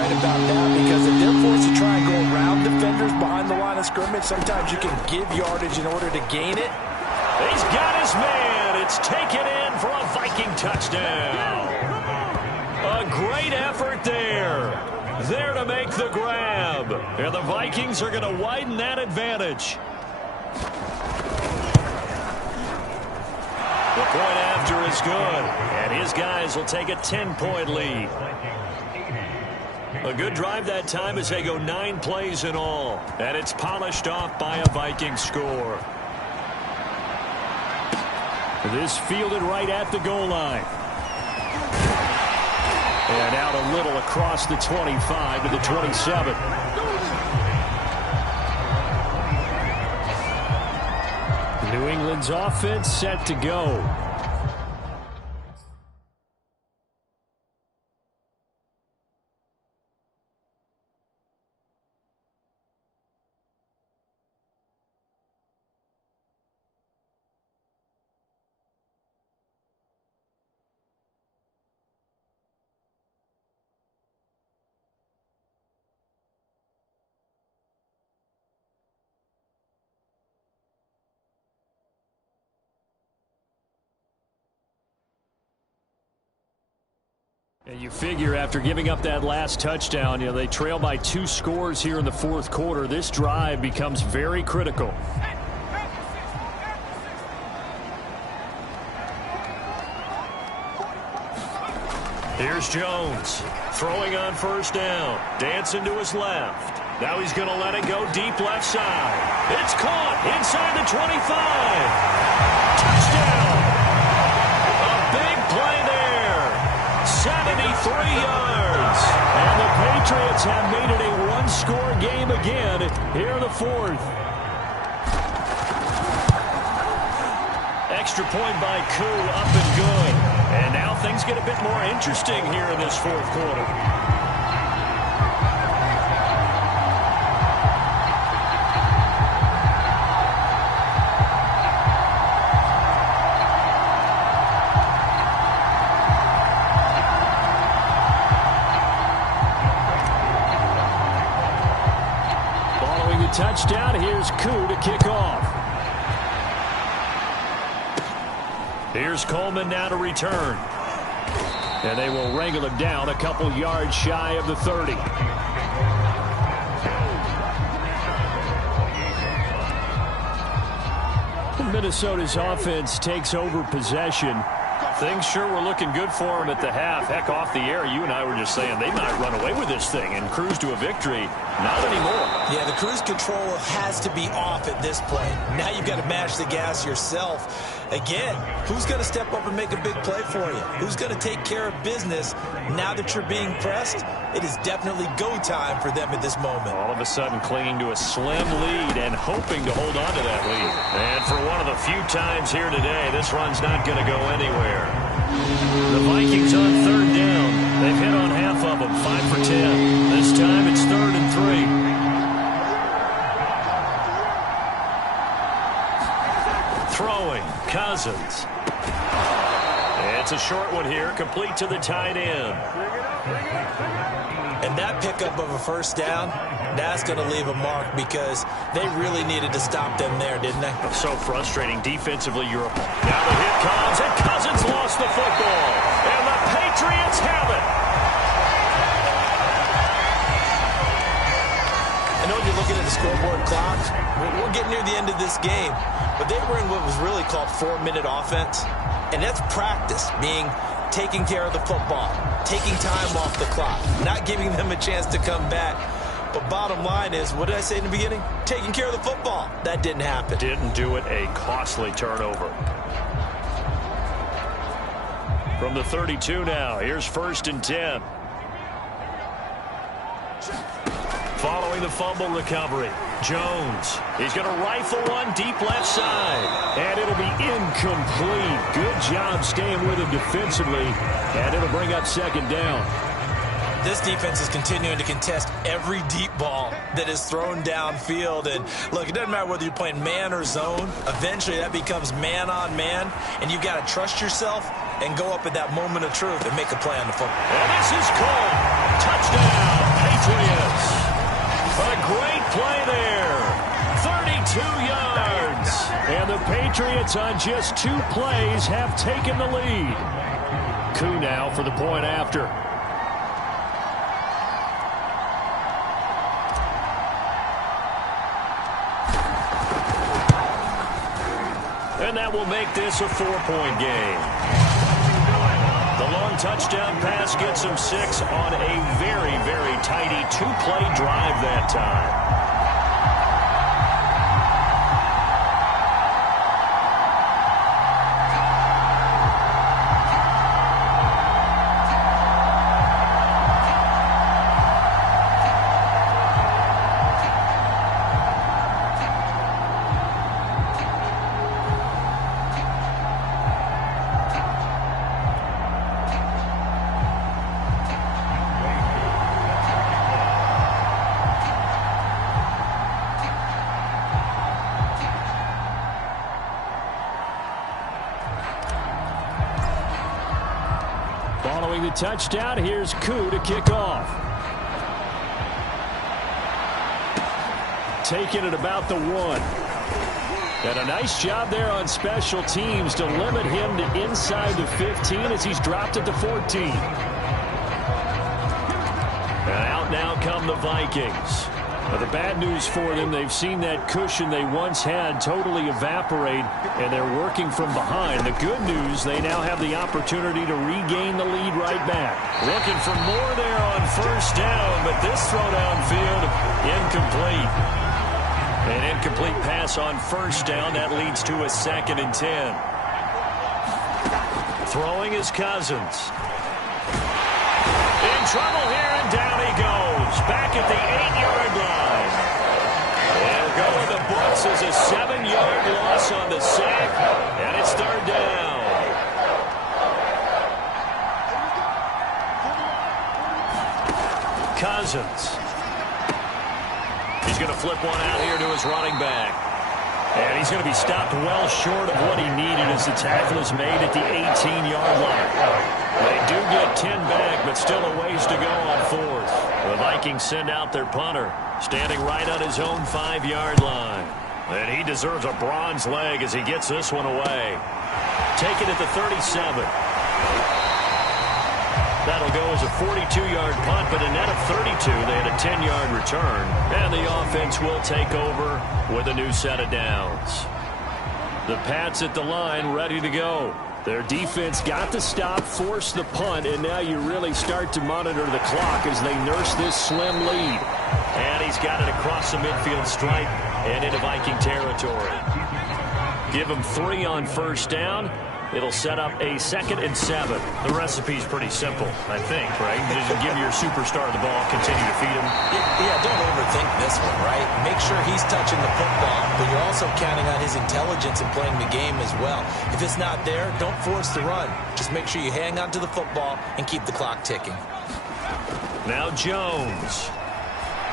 right about that, because if they're forced to try and go around defenders behind the line of scrimmage, sometimes you can give yardage in order to gain it. He's got his man. It's taken in for a Viking touchdown. A great effort there. There to make the grab. And the Vikings are going to widen that advantage. The point after is good. And his guys will take a 10-point lead. A good drive that time as they go 9 plays in all. And it's polished off by a Viking score. This fielded right at the goal line. And out a little across the 25 to the 27. New England's offense set to go. And you figure after giving up that last touchdown, they trail by 2 scores here in the fourth quarter. This drive becomes very critical. Here's Jones throwing on first down. Dancing to his left. Now he's going to let it go deep left side. It's caught inside the 25. Touchdown. A big play there. 73 yards. And the Patriots have made it a one-score game again here in the fourth. Extra point by Koo, up and good. And now things get a bit more interesting here in this fourth quarter. Following the touchdown, here's Koo to kick off. Here's Coleman now to return. And they will wrangle him down a couple yards shy of the 30. Minnesota's offense takes over possession. Things sure were looking good for him at the half. Heck, off the air, you and I were just saying they might run away with this thing and cruise to a victory. Not anymore. Yeah, the cruise control has to be off at this point. Now you've got to mash the gas yourself. Again, who's going to step up and make a big play for you? Who's going to take care of business now that you're being pressed? It is definitely go time for them at this moment. All of a sudden clinging to a slim lead and hoping to hold on to that lead. And for one of the few times here today, this run's not going to go anywhere. The Vikings on third down. They've hit on half of them, 5 for 10. This time it's 3rd and 3. Throwing, Cousins. It's a short one here, complete to the tight end. And that pickup of a first down, that's going to leave a mark because they really needed to stop them there, didn't they? So frustrating. Defensively, Europe. Now the hit comes, and Cousins lost the football. And the Patriots have it. I know you're looking at the scoreboard clock. We're getting near the end of this game. But they were in what was really called 4-minute offense. And that's practice, being taking care of the football, taking time off the clock, not giving them a chance to come back. But bottom line is, what did I say in the beginning? Taking care of the football. That didn't happen. Didn't do it. A costly turnover. From the 32 now, here's 1st and 10. Following the fumble recovery, Jones. He's going to rifle one deep left side. And it'll be incomplete. Good job staying with him defensively. And it'll bring up 2nd down. This defense is continuing to contest every deep ball that is thrown downfield. And look, it doesn't matter whether you're playing man or zone. Eventually that becomes man on man. And you've got to trust yourself and go up at that moment of truth and make a play on the football. And this is caught. Touchdown. Patriots. A great play there. 32 yards. And the Patriots on just 2 plays have taken the lead. Koo now for the point after. And that will make this a 4-point game. The long touchdown pass gets him 6 on a very, very tidy 2-play drive that time. Following the touchdown, here's Koo to kick off. Taking it about the 1. And a nice job there on special teams to limit him to inside the 15 as he's dropped it to 14. And out now come the Vikings. But the bad news for them, they've seen that cushion they once had totally evaporate, and they're working from behind. The good news, they now have the opportunity to regain the lead right back. Looking for more there on first down, but this throw downfield, incomplete. An incomplete pass on first down. That leads to a 2nd and 10. Throwing is Cousins. In trouble here, and down he goes. Back at the 8-yard line. They'll go with the books as a 7-yard loss on the sack, and it's 3rd down. Cousins. He's going to flip one out here to his running back. And he's going to be stopped well short of what he needed as the tackle is made at the 18-yard line. They do get 10 back, but still a ways to go on 4th. The Vikings send out their punter, standing right on his own 5-yard line. And he deserves a bronze leg as he gets this one away. Taken at the 37. That'll go as a 42-yard punt, but a net of 32. They had a 10-yard return. And the offense will take over with a new set of downs. The Pats at the line ready to go. Their defense got the stop, forced the punt, and now you really start to monitor the clock as they nurse this slim lead. And he's got it across the midfield stripe and into Viking territory. Give him 3 on first down. It'll set up a 2nd and 7. The recipe's pretty simple, I think, right? You just give your superstar the ball, continue to feed him. Yeah, don't overthink this one, right? Make sure he's touching the football, but you're also counting on his intelligence in playing the game as well. If it's not there, don't force the run. Just make sure you hang on to the football and keep the clock ticking. Now Jones.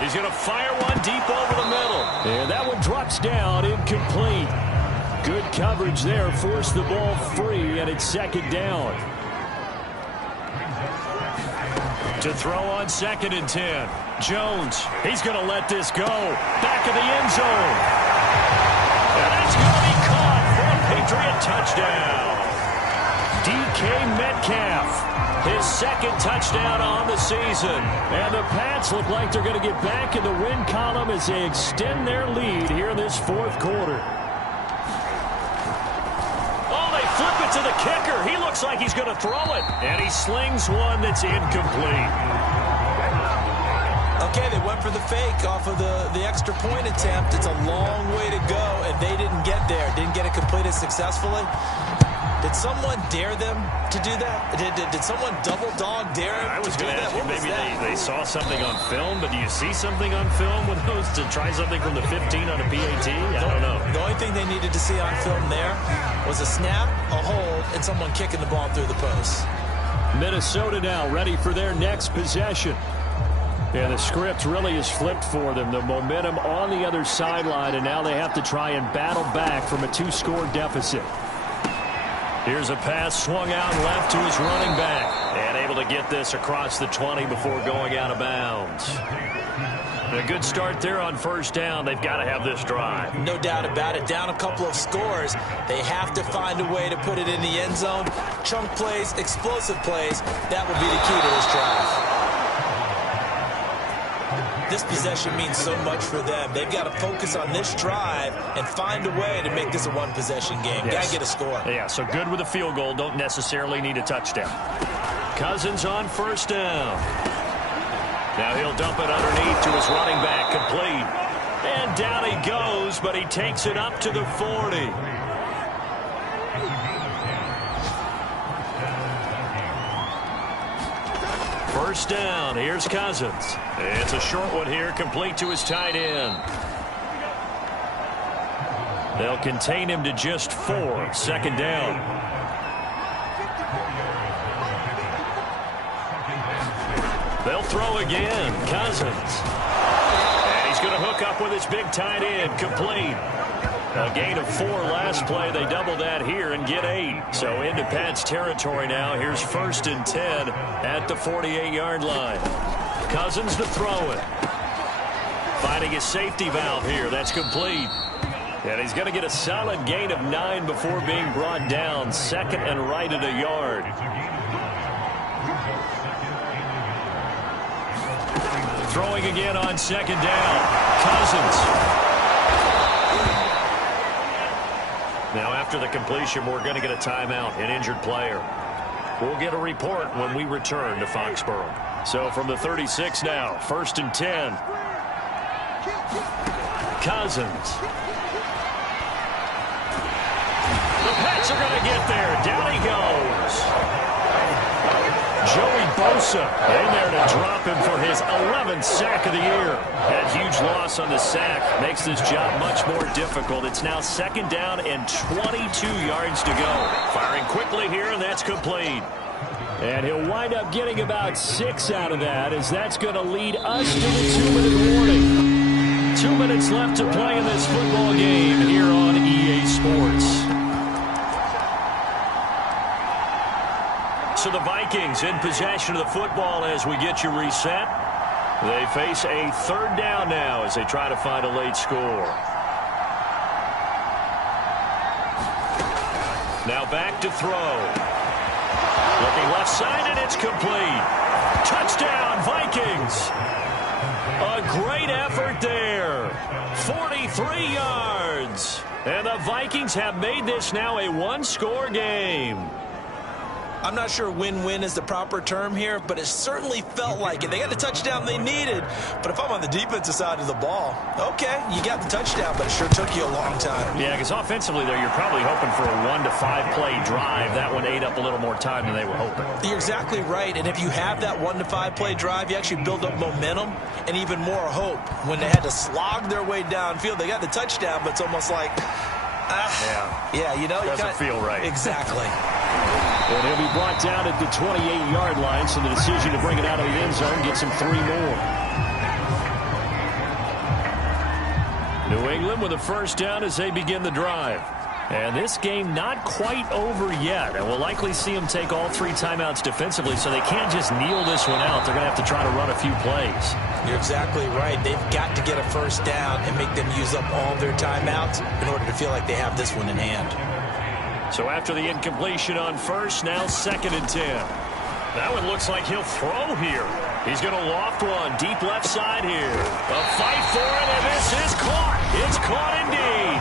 He's going to fire one deep over the middle. And that one drops down, incomplete. Good coverage there, forced the ball free, and it's 2nd down. To throw on 2nd and 10. Jones, he's going to let this go. Back of the end zone. And that's going to be caught for a Patriot touchdown. DK Metcalf, his 2nd touchdown on the season. And the Pats look like they're going to get back in the win column as they extend their lead here in this 4th quarter. Flip it to the kicker. He looks like he's going to throw it. And he slings one that's incomplete. Okay, they went for the fake off of the extra point attempt. It's a long way to go, and they didn't get there. Didn't get it completed successfully. Did someone dare them to do that? Did someone double dog dare them? I was going to ask you, maybe they saw something on film, but do you see something on film with those to try something from the 15 on a PAT? I don't know. The only thing they needed to see on film there was a snap, a hold, and someone kicking the ball through the post. Minnesota now ready for their next possession. And the script really is flipped for them. The momentum on the other sideline, and now they have to try and battle back from a 2-score deficit. Here's a pass swung out left to his running back. And able to get this across the 20 before going out of bounds. A good start there on first down. They've got to have this drive. No doubt about it. Down a couple of scores. They have to find a way to put it in the end zone. Chunk plays, explosive plays. That will be the key to this drive. This possession means so much for them. They've got to focus on this drive and find a way to make this a one-possession game. Yes. Got to get a score. Yeah, so good with a field goal. Don't necessarily need a touchdown. Cousins on first down. Now he'll dump it underneath to his running back, complete. And down he goes, but he takes it up to the 40. First down, here's Cousins. It's a short one here, complete to his tight end. They'll contain him to just 4, second down. They'll throw again, Cousins. And he's going to hook up with his big tight end, complete. A gain of 4 last play. They double that here and get 8. So into Pat's territory now. Here's first and 10 at the 48-yard line. Cousins to throw it. Finding his safety valve here. That's complete. And he's going to get a solid gain of 9 before being brought down. Second and right at a yard. Throwing again on second down. Cousins. Now after the completion, we're going to get a timeout, an injured player. We'll get a report when we return to Foxborough. So from the 36 now, first and 10. Cousins. The Pats are going to get there. Down he goes. Joey Bosa in there to drop him for his 11th sack of the year. That huge loss on the sack makes this job much more difficult. It's now second down and 22 yards to go. Firing quickly here, and that's complete. And he'll wind up getting about 6 out of that, as that's going to lead us to the 2-minute warning. 2 minutes left to play in this football game here on EA Sports. So the Vikings in possession of the football as we get you reset. They face a third down now as they try to find a late score. Now back to throw. Looking left side, and it's complete. Touchdown, Vikings. A great effort there. 43 yards. And the Vikings have made this now a one-score game. I'm not sure win-win is the proper term here, but it certainly felt like it. They got the touchdown they needed, but if I'm on the defensive side of the ball, okay, you got the touchdown, but it sure took you a long time. Yeah, because offensively, though, you're probably hoping for a 1 to 5 play drive. That one ate up a little more time than they were hoping. You're exactly right, and if you have that 1 to 5 play drive, you actually build up momentum and even more hope. When they had to slog their way downfield, they got the touchdown, but it's almost like, yeah, you know, doesn't feel right. Exactly. And he'll be brought down at the 28-yard line, so the decision to bring it out of the end zone gets him 3 more. New England with a first down as they begin the drive. And this game not quite over yet. And we'll likely see them take all 3 timeouts defensively, so they can't just kneel this one out. They're going to have to try to run a few plays. You're exactly right. They've got to get a first down and make them use up all their timeouts in order to feel like they have this one in hand. So after the incompletion on first, now second and 10. That one looks like he'll throw here. He's going to loft one deep left side here. A fight for it, and this is caught. It's caught indeed.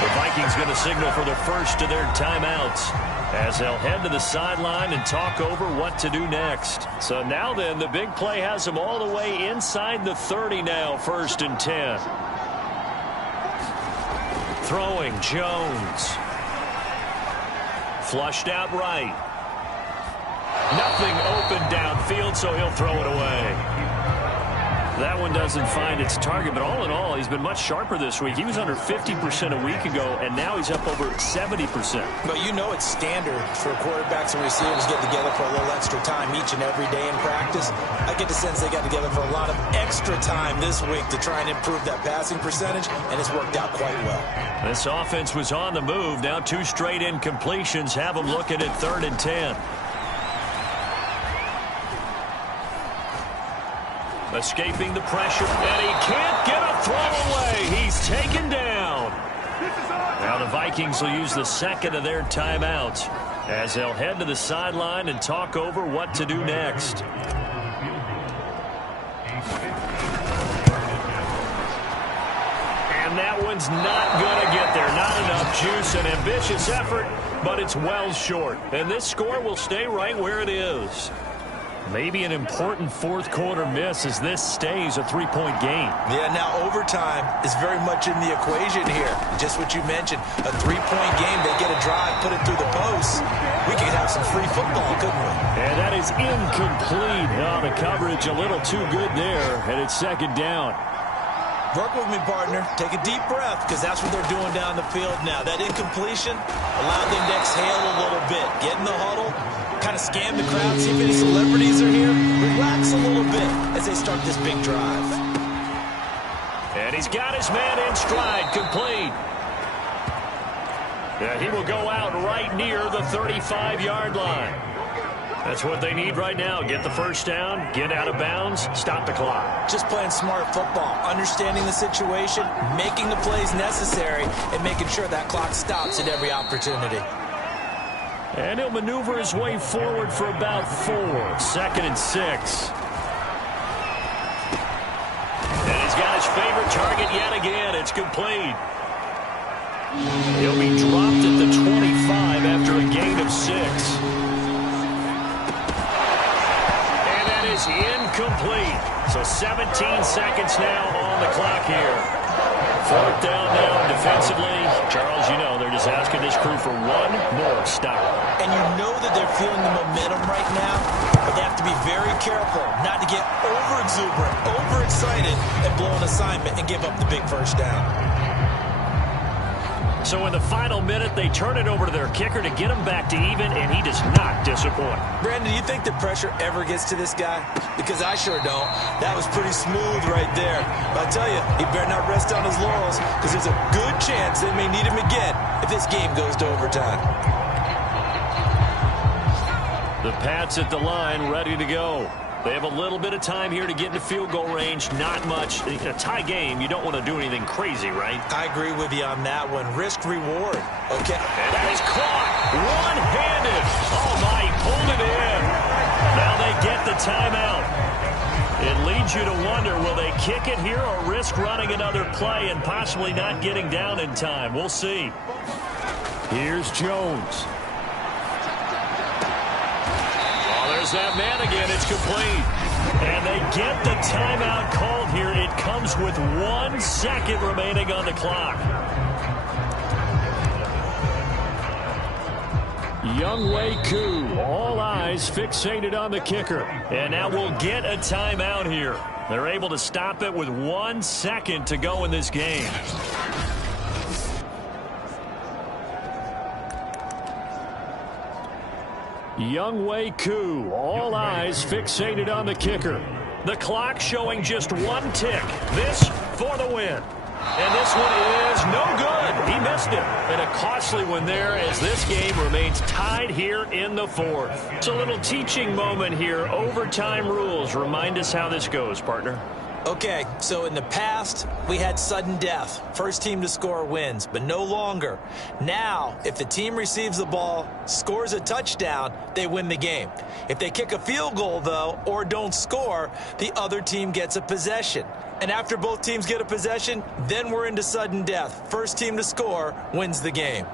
The Vikings going to signal for the first of their timeouts as they'll head to the sideline and talk over what to do next. So now then, the big play has them all the way inside the 30 now, first and 10. Throwing, Jones. Flushed out right. Nothing open downfield, so he'll throw it away. That one doesn't find its target, but all in all, he's been much sharper this week. He was under 50% a week ago, and now he's up over 70%. But you know it's standard for quarterbacks and receivers to get together for a little extra time each and every day in practice. I get the sense they got together for a lot of extra time this week to try and improve that passing percentage, and it's worked out quite well. This offense was on the move. Now 2 straight incompletions have them looking at 3rd and 10. Escaping the pressure, and he can't get a throw away. He's taken down. Now the Vikings will use the second of their timeouts as they'll head to the sideline and talk over what to do next. And that one's not going to get there. Not enough juice. An ambitious effort, but it's well short. And this score will stay right where it is. Maybe an important 4th quarter miss as this stays a 3-point game. Yeah, now overtime is very much in the equation here. Just what you mentioned, a 3-point game. They get a drive, put it through the post. We could have some free football, couldn't we? And that is incomplete. Oh, the coverage a little too good there, and it's 2nd down. Work with me, partner. Take a deep breath, because that's what they're doing down the field now. That incompletion allowed them to exhale a little bit. Get in the huddle, kind of scan the crowd, see if any celebrities are here. Relax a little bit as they start this big drive. And he's got his man in stride, complete. Yeah, he will go out right near the 35-yard line. That's what they need right now. Get the first down, get out of bounds, stop the clock. Just playing smart football, understanding the situation, making the plays necessary, and making sure that clock stops at every opportunity. And he'll maneuver his way forward for about 4. 2nd and 6. And he's got his favorite target yet again. It's complete. He'll be dropped at the 25 after a gain of 6. Incomplete. So 17 seconds now on the clock here. 4th down now defensively. Charles, you know they're just asking this crew for one more stop. And you know that they're feeling the momentum right now, but they have to be very careful not to get over-exuberant, overexcited, and blow an assignment and give up the big first down. So in the final minute, they turn it over to their kicker to get him back to even, and he does not disappoint. Brandon, do you think the pressure ever gets to this guy? Because I sure don't. That was pretty smooth right there. But I tell you, he better not rest on his laurels, because there's a good chance they may need him again if this game goes to overtime. The Pats at the line, ready to go. They have a little bit of time here to get into field goal range. Not much. A tie game, you don't want to do anything crazy, right? I agree with you on that one. Risk reward. Okay. And that is caught. One-handed. Oh, my. He pulled it in. Now they get the timeout. It leads you to wonder, will they kick it here or risk running another play and possibly not getting down in time? We'll see. Here's Jones. There's that man again. It's complete. And they get the timeout called here. It comes with 1 second remaining on the clock. Younghoe Koo, all eyes fixated on the kicker. And now we'll get a timeout here. They're able to stop it with 1 second to go in this game. Younghoe Koo, all eyes fixated on the kicker. The clock showing just 1 tick. This for the win. And this one is no good. He missed it. And a costly one there as this game remains tied here in the 4th. It's a little teaching moment here. Overtime rules. Remind us how this goes, partner. Okay, so in the past, we had sudden death. First team to score wins, but no longer. Now, if the team receives the ball, scores a touchdown, they win the game. If they kick a field goal, though, or don't score, the other team gets a possession. And after both teams get a possession, then we're into sudden death. First team to score wins the game.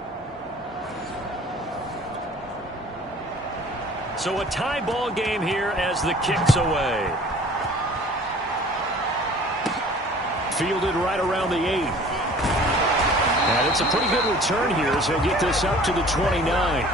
So a tie ball game here as the kick's away. Fielded right around the 8. And it's a pretty good return here as he'll get this up to the 29.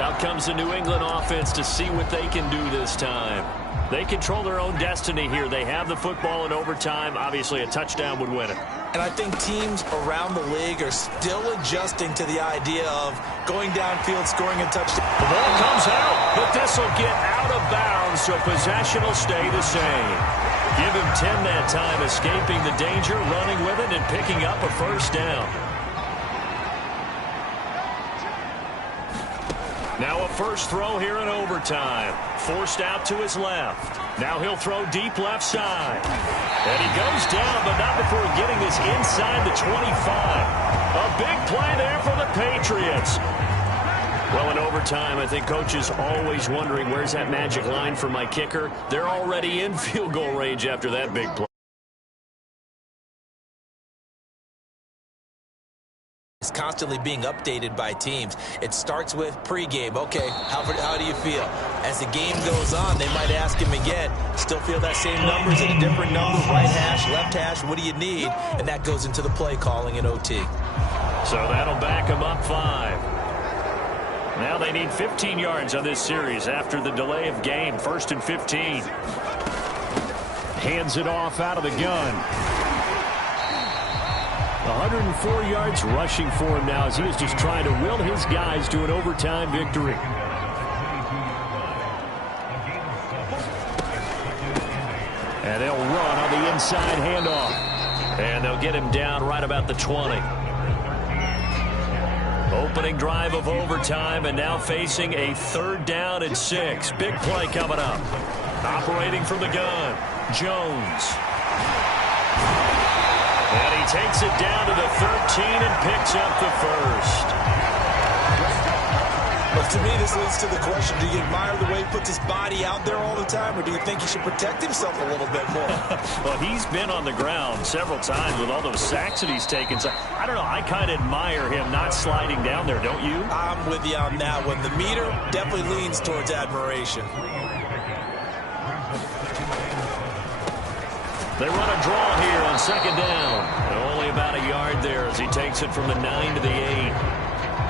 Out comes the New England offense to see what they can do this time. They control their own destiny here. They have the football in overtime. Obviously, a touchdown would win it. And I think teams around the league are still adjusting to the idea of going downfield, scoring a touchdown. The ball comes out, but this will get out of bounds, so possession will stay the same. Give him 10 that time, escaping the danger, running with it, and picking up a first down. Now a first throw here in overtime. Forced out to his left. Now he'll throw deep left side. And he goes down, but not before getting this inside the 25. A big play there for the Patriots. Well, in overtime, I think Coach is always wondering, where's that magic line for my kicker? They're already in field goal range after that big play. It's constantly being updated by teams. It starts with pregame. Okay, how do you feel? As the game goes on, they might ask him again, still feel that same number? Is it a different number? Right hash, left hash, what do you need? And that goes into the play calling in OT. So that'll back him up 5. Now they need 15 yards on this series after the delay of game. 1st and 15. Hands it off out of the gun. 104 yards rushing for him now as he is just trying to will his guys to an overtime victory. And they'll run on the inside handoff. And they'll get him down right about the 20. Opening drive of overtime, and now facing a 3rd down and 6. Big play coming up. Operating from the gun, Jones. And he takes it down to the 13 and picks up the first. But to me, this leads to the question, do you admire the way he puts his body out there all the time, or do you think he should protect himself a little bit more? Well, he's been on the ground several times with all those sacks that he's taken. So, I don't know, I kind of admire him not sliding down there, don't you? I'm with you on that one. The meter definitely leans towards admiration. They run a draw here on 2nd down. And only about a yard there as he takes it from the 9 to the 8.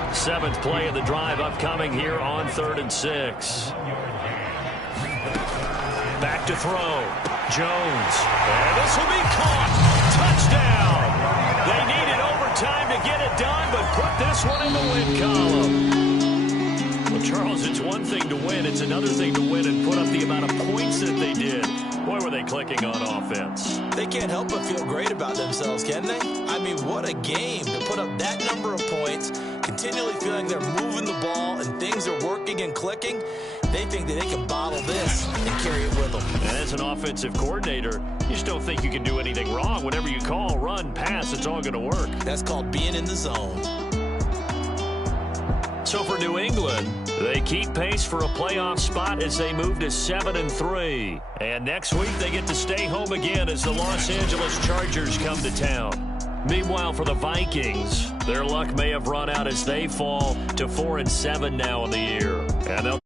7th play of the drive upcoming here on 3rd and 6. Back to throw. Jones. And this will be caught. Touchdown. They needed overtime to get it done, but put this one in the win column. Well, Charles, it's one thing to win. It's another thing to win and put up the amount of points that they did. Boy, were they clicking on offense. They can't help but feel great about themselves, can they? I mean, what a game to put up that number of points, continually feeling they're moving the ball and things are working and clicking. They think that they can bottle this and carry it with them. And as an offensive coordinator, you just don't think you can do anything wrong. Whatever you call, run, pass, it's all going to work. That's called being in the zone. So for New England, they keep pace for a playoff spot as they move to 7-3. And next week they get to stay home again as the Los Angeles Chargers come to town. Meanwhile, for the Vikings, their luck may have run out as they fall to 4-7 now in the year. And they'll